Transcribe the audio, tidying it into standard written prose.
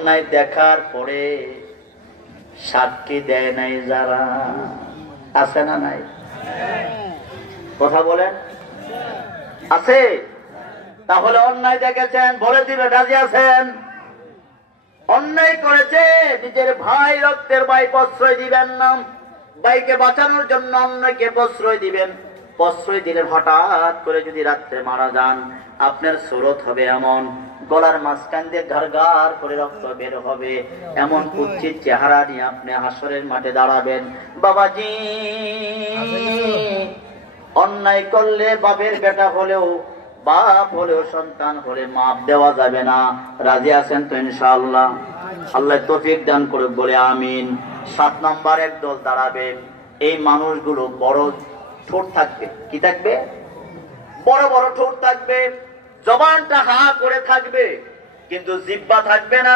অন্যায় দেখার পরে সাক্ষী দেয় নাই যারা, আছে না নাই? কথা বলেন, আছে? তাহলে অন্যায় দেখেছেন, বলে দিবে রাজি আছেন? অন্যায় করেছে, নিজের ভাই, রক্তের ভাই প্রশ্রয় দিবেন না। ভাইকে বাঁচানোর জন্য অন্যকে প্রশ্রয় দিবেন। প্রশ্রয় দিলে হঠাৎ করে যদি রাত্রে মারা যান, আপনার সুরত হবে এমন, গলার মাঝখান দিয়ে ঘাড় করে রক্ত বের হবে, এমন কুৎসিত চেহারা নিয়ে আপনি হাসরের মাঠে দাঁড়াবেন। বাবাজি, অন্যায় করলে বাপের বেটা হলেও, বাপ হলেও, সন্তান হলে মাপ দেওয়া যাবে না। রাজি আছেন তো ইনশাআল্লাহ? আল্লাহ তৌফিক দান করুক, বলে আমিন। 7 নম্বর এক দল দাঁড়াবে। এই মানুষগুলো বড় ঠোঁট থাকবে। কি থাকবে? বড় বড় ঠোঁট থাকবে, জবানটা হা করে থাকবে, কিন্তু জিহ্বা থাকবে না।